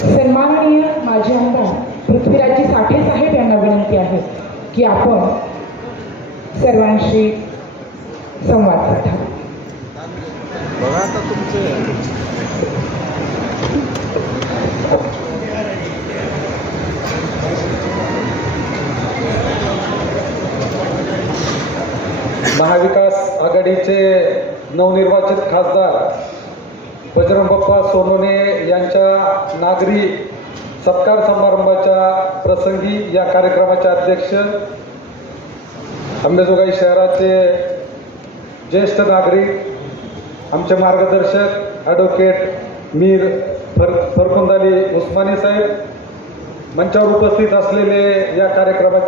सन्माननीय माजी आमदार पृथ्वीराजी साठे साहेब यांना विनंती आहे की आपण सर्वांशी संवाद साधावा बघा आता तुमचे. महाविकास आघाडीचे नवनिर्वाचित खासदार बजरंग बाप्पा सोनोने यांच्या नागरी सत्कार समारंभाच्या प्रसंगी या कार्यक्रमाचे अध्यक्ष अंबेजोगाई शहराचे ज्येष्ठ नागरिक आमचे मार्गदर्शक ॲडव्होकेट मीर फर फरकुंदाली उस्मानी साहेब मंचावर उपस्थित असलेले या कार्यक्रमा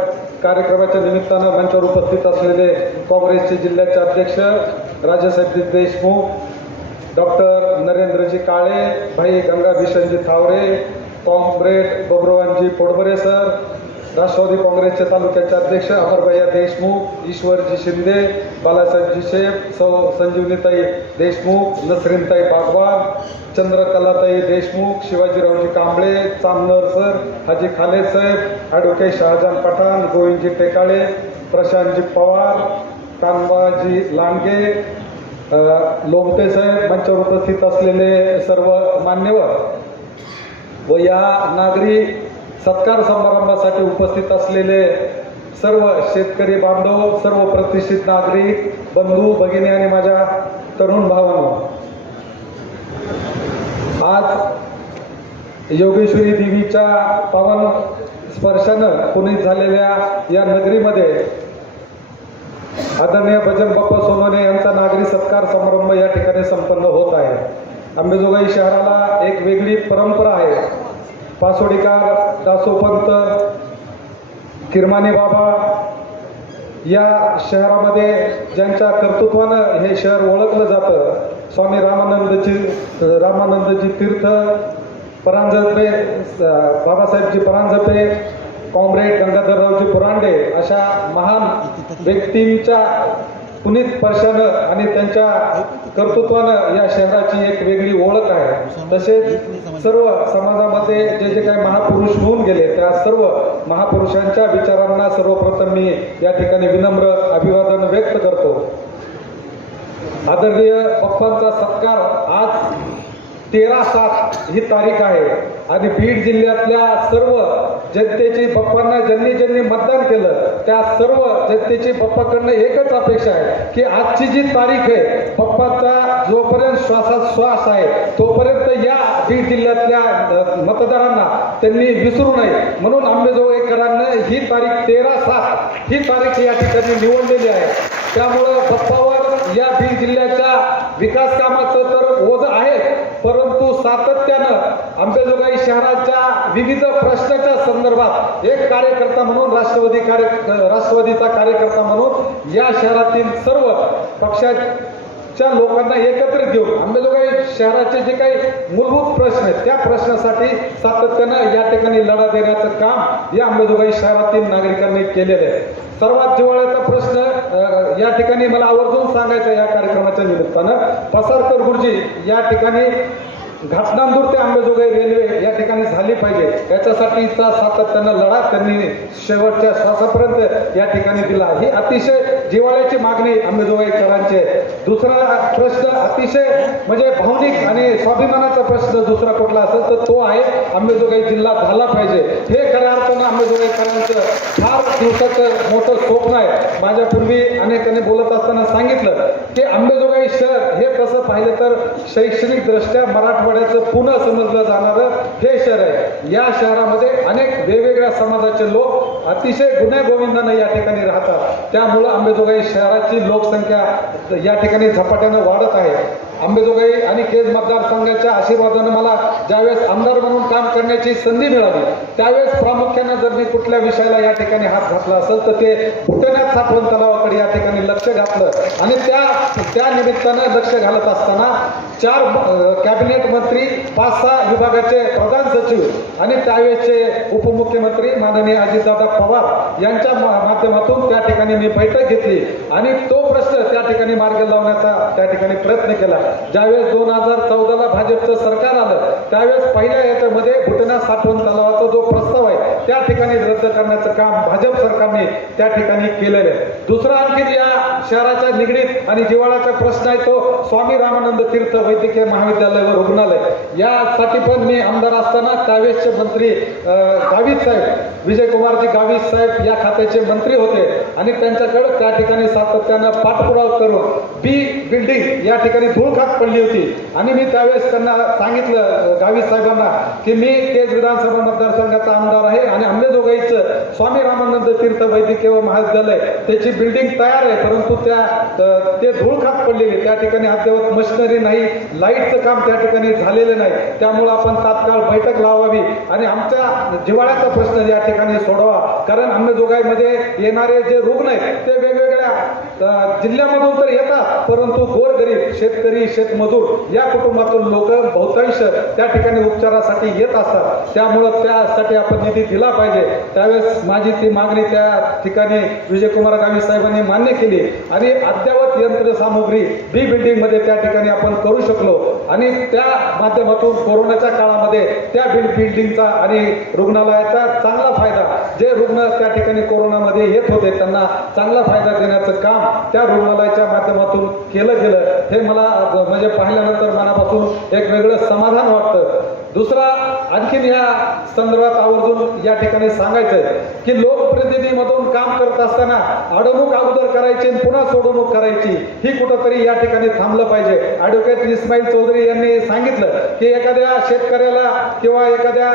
कार्यक्रमाच्या निमित्तानं मंचावर उपस्थित असलेले काँग्रेसचे जिल्ह्याचे अध्यक्ष राजासाहेब देशमुख डॉक्टर नरेंद्रजी काळे भाई गंगा भीषणजी थावरे कॉम्रेड बब्रवानजी पोडबरे सर राष्ट्रवादी काँग्रेसचे तालुक्याचे अध्यक्ष अमरभैया देशमुख ईश्वरजी शिंदे बालासाहेबजी शेफ सौ संजीवनीताई देशमुख नसरीनताई बागवान चंद्रकलाताई देशमुख शिवाजीरावजी कांबळे चामनर सर हाजी खाले साहेब ॲडव्होकेट शहाजान पठाण गोविंदजी टेकाळे प्रशांतजी पवार कानबाजी लांडगे लोमटे साहेब मंचावर उपस्थित असलेले सर्व मान्यवर व या नागरी सत्कार समारंभासाठी उपस्थित असलेले सर्व शेतकरी बांधव सर्व प्रतिष्ठित नागरिक बंधू भगिनी आणि माझ्या तरुण भावांनो आज योगेश्वरी देवीच्या पावन स्पर्शानं पुनीत झालेल्या या नगरीमध्ये आदरणीय भजन बाप्पा सोनवणे यांचा नागरी सत्कार समारंभ या ठिकाणी संपन्न होत आहे. अंबेजोगाई शहराला एक वेगळी परंपरा आहे. पासोडीकार दासोपंत किरमाने बाबा या शहरामध्ये ज्यांच्या कर्तृत्वानं हे शहर ओळखलं जातं स्वामी रामानंदजी रामानंदजी तीर्थ परांजपे बाबासाहेबजी परांजपे कॉम्रेड गंगाधररावजी पुरांडे अशा महान व्यक्तींच्या पुनीत स्पर्शानं आणि त्यांच्या कर्तृत्वानं या शहराची एक वेगळी ओळख आहे. तसेच सर्व समाजामध्ये जे जे काही महापुरुष होऊन गेले त्या सर्व महापुरुषांच्या विचारांना सर्वप्रथम मी या ठिकाणी विनम्र अभिवादन व्यक्त करतो. आदरणीय पप्पांचा सत्कार आज तेरा सात ही तारीख आहे. आणि बीड जिल्ह्यातल्या सर्व जनतेची बाप्पांना ज्यांनी ज्यांनी मतदान केलं त्या सर्व जनतेची बाप्पाकडनं एकच अपेक्षा आहे की आजची जी तारीख आहे बाप्पाचा जोपर्यंत श्वासात श्वास आहे तोपर्यंत या बीड जिल्ह्यातल्या मतदारांना त्यांनी विसरू नये. म्हणून आंबेजोगाईकरांना ही तारीख तेरा सात ही तारीख या ठिकाणी निवडलेली आहे. त्यामुळं बाप्पावर या बीड जिल्ह्याच्या विकास कामाचं तर ओझ सातत्यानं अंबेजोगाई शहराच्या विविध प्रश्नाच्या संदर्भात एक कार्यकर्ता म्हणून राष्ट्रवादी कार्य राष्ट्रवादीचा कार्यकर्ता म्हणून या शहरातील सर्व पक्षाच्या लोकांना एकत्रित घेऊन अंबेजोगाई शहराचे जे काही मूलभूत प्रश्न आहेत त्या प्रश्नासाठी सातत्यानं या ठिकाणी लढा देण्याचं काम या अंबेजोगाई शहरातील नागरिकांनी केलेलं आहे. सर्वात जिव्हाळ्याचा प्रश्न या ठिकाणी मला आवर्जून सांगायचा या कार्यक्रमाच्या निमित्तानं. पसारकर गुरुजी या ठिकाणी घाटनांदूर ते आंबेजोगाई रेल्वे या ठिकाणी झाली पाहिजे. याच्यासाठीचा सातत्यानं लढा त्यांनी शेवटच्या श्वासापर्यंत या ठिकाणी दिला. ही अतिशय जिव्हाळ्याची मागणी अंबेजोगाईकरांची करांचे दुसरा प्रश्न अतिशय म्हणजे भावनिक आणि स्वाभिमानाचा प्रश्न दुसरा कुठला असेल तर तो आहे अंबेजोगाई जिल्हा झाला पाहिजे. हे खऱ्या आंबेजोगाईकरांचं फार दिवसाचं मोठं स्वप्न आहे. माझ्यापूर्वी अनेकांनी बोलत असताना सांगितलं की आंबेजोगाई शहर हे तसं पाहिलं तर शैक्षणिक दृष्ट्या मराठवाड्याचं पुन्हा समजलं जाणारं हे शहर आहे. या शहरामध्ये अनेक वेगवेगळ्या समाजाचे लोक अतिशय गुन्ह्यागोविंदानं या ठिकाणी राहतात. त्यामुळं आंबेजोगाई शहराची लोकसंख्या या ठिकाणी झपाट्यानं वाढत आहे. आंबेजोगाई आणि केज मतदारसंघाच्या आशीर्वादानं मला ज्यावेळेस आमदार म्हणून काम करण्याची संधी मिळाली त्यावेळेस प्रामुख्यानं जर मी कुठल्या विषयाला या ठिकाणी हात घातला असेल तर ते भुटण्यात साठवण तलावाकडे या ठिकाणी लक्ष घातलं. आणि त्या त्या निमित्तानं लक्ष घालत असताना चार कॅबिनेट मंत्री पाच सहा विभागाचे प्रधान सचिव आणि त्यावेळेसचे उपमुख्यमंत्री माननीय अजितदादा पवार यांच्या माध्यमातून त्या ठिकाणी मी बैठक घेतली. आणि तो प्रश्न त्या ठिकाणी मार्ग लावण्याचा त्या ठिकाणी प्रयत्न केला. ज्यावेळेस दोन हजार चौदाला भाजपचं सरकार आलं त्यावेळेस पहिल्या याच्यामध्ये भुटना साठवण तलावाचा जो प्रस्ताव आहे त्या ठिकाणी रद्द करण्याचं काम भाजप सरकारने त्या ठिकाणी केलेलं आहे. दुसरं आणखी या शहराच्या निगडीत आणि जिवाळाचा प्रश्न आहे तो स्वामी रामानंद तीर्थ वैद्यकीय महाविद्यालय व रुग्णालय. यासाठी पण मी आमदार असताना त्यावेळेसचे मंत्री गावित साहेब विजयकुमारजी गावित साहेब या खात्याचे मंत्री होते. आणि त्यांच्याकडे त्या ठिकाणी सातत्यानं पाठपुरावा करून बी बिल्डिंग या ठिकाणी धूळखात पडली होती. आणि मी त्यावेळेस त्यांना सांगितलं गावित साहेबांना की मी केज विधानसभा मतदारसंघाचा आमदार आहे आणि अंबेजोगाईचं स्वामी रामानंद तीर्थ वैद्यकीय व महाविद्यालय त्याची बिल्डिंग तयार आहे परंतु त्या ते धूळ खात पडलेली त्या ठिकाणी अद्ययावत मशिनरी नाही लाईटचं काम त्या ठिकाणी झालेलं नाही. त्यामुळं आपण तात्काळ बैठक लावावी आणि आमच्या जिवाळ्याचा प्रश्न या ठिकाणी सोडवा. कारण अन्नजोगाईमध्ये येणारे जे रुग्ण आहेत ते वेगवेगळ्या जिल्ह्यामधून तर येतात परंतु गोरगरीब शेतकरी शेतमजूर या कुटुंबातून लोक बहुतांश त्या ठिकाणी उपचारासाठी येत असतात. त्यामुळं त्यासाठी आपण निधी दिला पाहिजे. त्यावेळेस माझी ती मागणी त्या ठिकाणी विजयकुमार गावी साहेबांनी मान्य केली. आणि अद्यावत यंत्रसामुग्री बी बिल्डिंगमध्ये त्या ठिकाणी आपण करू शकलो. आणि त्या माध्यमातून कोरोनाच्या काळामध्ये त्या बिल्ड बिल्डिंगचा आणि रुग्णालयाचा चांगला फायदा जे रुग्ण त्या ठिकाणी कोरोनामध्ये येत होते त्यांना चांगला फायदा देण्याचं काम त्या रुग्णालयाच्या माध्यमातून केलं गेलं. हे मला म्हणजे पाहिल्यानंतर मनापासून एक वेगळं समाधान वाटतं. दुसरा आणखीन या संदर्भात आवर्जून या ठिकाणी सांगायचं की लोक लोकप्रतिनिधीमधून काम करत असताना अडवणूक अगोदर करायची आणि पुन्हा सोडवणूक करायची ही कुठंतरी या ठिकाणी थांबलं पाहिजे. ॲडव्होकेट इस्माईल चौधरी यांनी सांगितलं की एखाद्या शेतकऱ्याला किंवा एखाद्या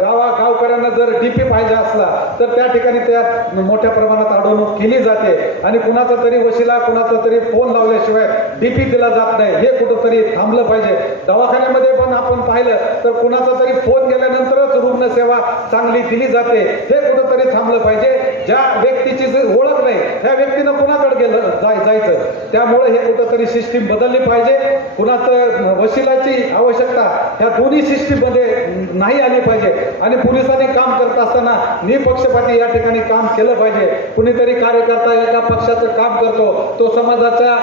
गावा गावकऱ्यांना जर डीपी पाहिजे असला तर त्या ठिकाणी त्या मोठ्या प्रमाणात अडवणूक केली जाते आणि कुणाचा तरी वशिला कुणाचा तरी फोन लावल्याशिवाय डीपी दिला जात नाही. हे कुठंतरी थांबलं पाहिजे. दवाखान्यामध्ये पण आपण पाहिलं तर कुणाचा तरी फोन गेल्यानंतरच रुग्णसेवा चांगली दिली जाते. हे कुठंतरी थांबलं पाहिजे. म्हणजे ज्या व्यक्तीची जर ओळख नाही त्या व्यक्तीनं कुणाकडे गेलं जाय जायचं? त्यामुळे हे कुठंतरी सिस्टीम बदलली पाहिजे. कुणाचं वशिलाची आवश्यकता ह्या दोन्ही सिस्टीममध्ये नाही आली पाहिजे. आणि पोलिसांनी काम करत असताना निपक्षपाती या ठिकाणी काम केलं पाहिजे. कुणीतरी कार्यकर्ता एका पक्षाचं काम करतो तो समाजाच्या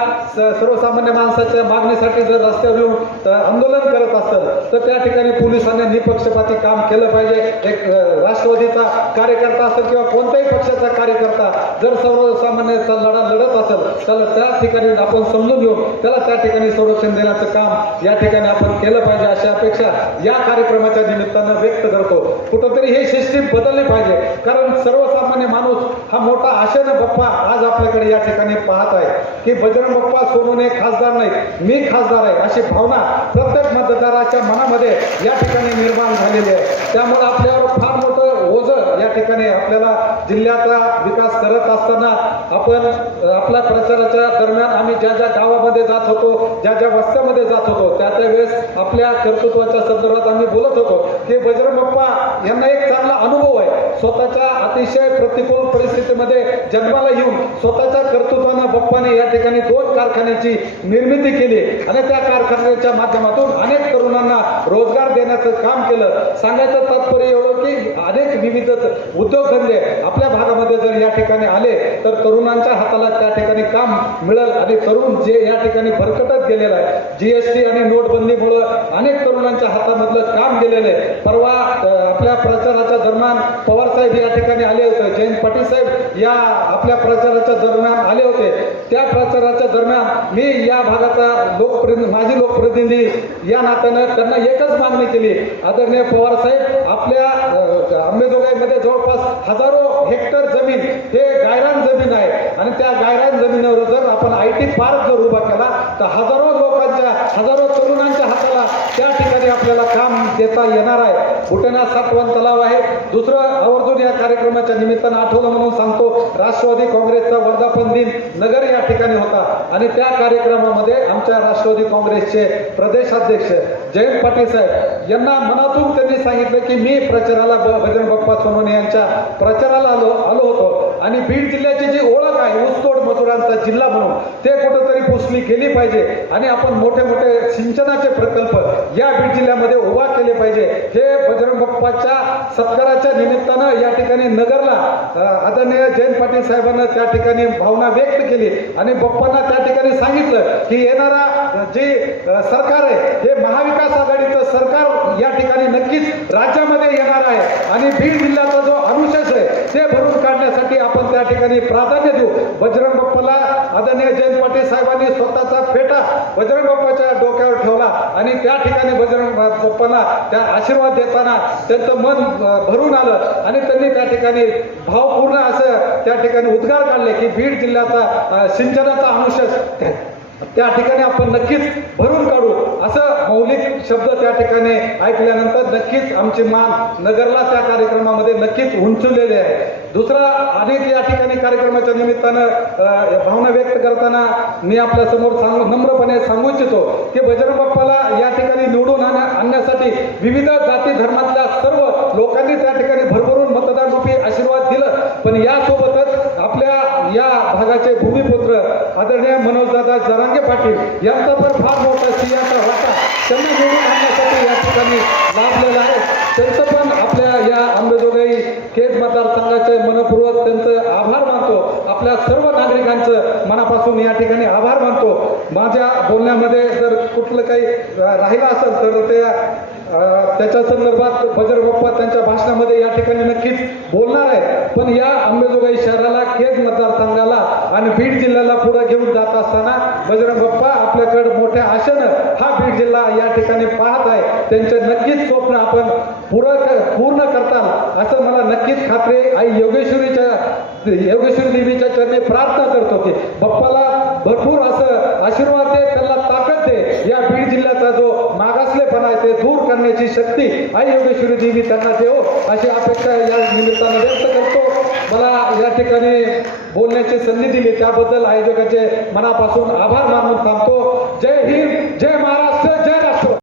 सर्वसामान्य माणसाच्या मागणीसाठी जर रस्त्यावर येऊन आंदोलन करत असतं तर त्या ठिकाणी पोलिसांनी निपक्षपाती काम केलं पाहिजे. एक राष्ट्रवादीचा कार्यकर्ता असेल किंवा कोणत्याही पक्षाचा कार्यकर्ता जर सर्वसामान्याचा लढा लढत असेल तर त्या ठिकाणी आपण समजून घेऊन त्याला त्या ठिकाणी संरक्षण देण्याचं काम या ठिकाणी आपण केलं पाहिजे अशा अपेक्षा या कार्यक्रमाच्या निमित्तानं व्यक्त करतो. कुठंतरी हे सिस्टीम बदलली पाहिजे. कारण सर्वसामान्य माणूस हा मोठा आशेनं बाप्पा आज आपल्याकडे या ठिकाणी पाहत आहे. की बजरंग बाप्पा सोनूने खासदार नाही मी खासदार आहे अशी भावना प्रत्येक मतदाराच्या मनामध्ये या ठिकाणी निर्माण झालेली आहे. त्यामुळे आपल्यावर फार ठिकाणी आपल्याला जिल्ह्याचा विकास करत असताना आपण आपल्या प्रचाराच्या दरम्यान आम्ही ज्या ज्या गावामध्ये जात होतो ज्या ज्या वस्त्यामध्ये जात होतो त्या त्या वेळेस आपल्या कर्तृत्वाच्या संदर्भात आम्ही बोलत होतो. की बजरंग बाप्पा यांना एक चांगला अनुभव आहे. स्वतःच्या अतिशय प्रतिकूल परिस्थितीमध्ये जन्माला येऊन स्वतःच्या कर्तृत्वानं बप्पाने या ठिकाणी दोन कारखान्याची निर्मिती केली. आणि त्या कारखान्याच्या माध्यमातून अनेक तरुणांना रोजगार देण्याचं काम केलं. सांगायचं तात्पर्य एवढं की अनेक विविध उद्योगधंदे आपल्या भागामध्ये जर या ठिकाणी आले तर तरुणांच्या हाताला त्या ठिकाणी काम मिळेल. आणि तरुण जे या ठिकाणी भरकटत गेलेलं आहे जीएसटी आणि नोटबंदीमुळं अनेक तरुणांच्या हातामधलं काम गेलेलं आहे. परवा आपल्या प्रचाराच्या दरम्यान पवार साहेब या ठिकाणी आले होते. जयंत पाटील साहेब या आपल्या प्रचाराच्या दरम्यान आले होते. त्या प्रचाराच्या दरम्यान मी या भागाचा लोकप्रतिनिधी माजी लोकप्रतिनिधी या नात्यानं त्यांना एकच मागणी केली. आदरणीय पवार साहेब आपल्या अ, अंबेजोगाईमध्ये जवळपास हजारो हेक्टर जमीन हे गायरान जमीन आहे. आणि त्या गायरान जमिनीवर जर आपण आय टी पार्क जर उभा केला तर हजारो लोक हजारो तरुणांच्या हाताला त्या ठिकाणी आपल्याला काम देता येणार आहे. बुटना सातवन तलाव आहे. दुसरं आवर्जून या कार्यक्रमाच्या निमित्तानं आठवलं म्हणून सांगतो राष्ट्रवादी काँग्रेसचा वर्धापन दिन नगर या ठिकाणी होता. आणि त्या कार्यक्रमामध्ये आमच्या राष्ट्रवादी काँग्रेसचे प्रदेशाध्यक्ष जयंत पाटील साहेब यांना मनातून त्यांनी सांगितलं की मी प्रचाराला भजन बजरंग बाप्पा सोनवणे यांच्या प्रचाराला आलो आलो होतो. आणि बीड जिल्ह्याची जी ओळख आहे ऊसतोड मजुरांचा जिल्हा म्हणून ते कुठंतरी पुसली गेली पाहिजे. आणि आपण मोठे मोठे सिंचनाचे प्रकल्प या बीड जिल्ह्यामध्ये उभा केले पाहिजे. हे बजरंग बाप्पाच्या सत्काराच्या निमित्तानं या ठिकाणी नगरला आदरणीय जयंत पाटील साहेबांना त्या ठिकाणी भावना व्यक्त केली. आणि बाप्पांना त्या ठिकाणी सांगितलं की येणारा जे सरकार आहे हे महाविकास आघाडीचं सरकार या ठिकाणी नक्कीच राज्यामध्ये येणार आहे. आणि बीड जिल्ह्याचा जो अनुशेष आहे. ते भरून काढण्यासाठी आपण त्या ठिकाणी प्राधान्य देऊ. बजरंग बाप्पाला आदरणीय जयंत पाटील साहेबांनी स्वतःचा फेटा बजरंग बाप्पाच्या डोक्यावर ठेवला आणि त्या ठिकाणी बजरंग बाप्पाला त्या आशीर्वाद देताना त्यांचं मन भरून आलं आणि त्यांनी त्या ठिकाणी भावपूर्ण असं त्या ठिकाणी उद्गार काढले की बीड जिल्ह्याचा सिंचनाचा अनुशेष. त्या- ठिकाणी आपण नक्कीच भरून काढू. असं मौलिक शब्द त्या ठिकाणी ऐकल्यानंतर नक्कीच आमची मान नगरला त्या कार्यक्रमामध्ये नक्कीच उंचवलेली आहे. दुसरा अनेक या ठिकाणी कार्यक्रमाच्या निमित्तानं भावना व्यक्त करताना मी आपल्यासमोर सांगू नम्रपणे सांगू इच्छितो की बजरंग बाप्पाला या ठिकाणी निवडून आणण्यासाठी विविध जाती धर्मातल्या सर्व लोकांनी त्या ठिकाणी भरभरून मतदान रूपी आशीर्वाद दिलं. पण यासोबत या भागाचे भूमिपुत्र आदरणीय मनोजदादा जरांगे पाटील यांचा पण फार मोठा सिंहाचा वाटा त्यांना निवडून आणण्यासाठी या ठिकाणी लाभलेला आहे. त्यांचं पण आपल्या या अंबेजोगाई केज मतदारसंघाचे मनपूर्वक त्यांचं आभार मानतो. आपल्या सर्व नागरिकांचं मनापासून या ठिकाणी आभार मानतो. माझ्या बोलण्यामध्ये जर कुठलं काही राहिलं असेल तर ते त्याच्या संदर्भात बजर बाप्पा त्यांच्या भाषणामध्ये या ठिकाणी नक्कीच बोलणार आहे पण या अंबेजोगाई शहराला केज मतदारसंघाला आणि बीड जिल्ह्याला पुढे घेऊन जात असताना बजरंग बाप्पा आपल्याकडे मोठ्या आशेनं हा बीड जिल्हा या ठिकाणी पाहत आहे. त्यांचे नक्कीच स्वप्न आपण पूर्ण पूर्ण करताल असं मला नक्कीच खात्री आई योगेश्वरीच्या योगेश्वरी देवीच्या चरणी प्रार्थना करतो की बाप्पाला भरपूर असं आशीर्वाद दे त्यांना ताकद दे. या बीड जिल्ह्याचा जो मागासलेपणा आहे ते दूर करण्याची शक्ती आई योगेश्वरी देवी त्यांना देव अशी अपेक्षा या निमित्तानं व्यक्त करतो. मला या ठिकाणी बोलण्याची संधी दिली. त्याबद्दल आयोजकाचे मनापासून आभार मानून थांबतो. जय हिंद जय महाराष्ट्र जय राष्ट्र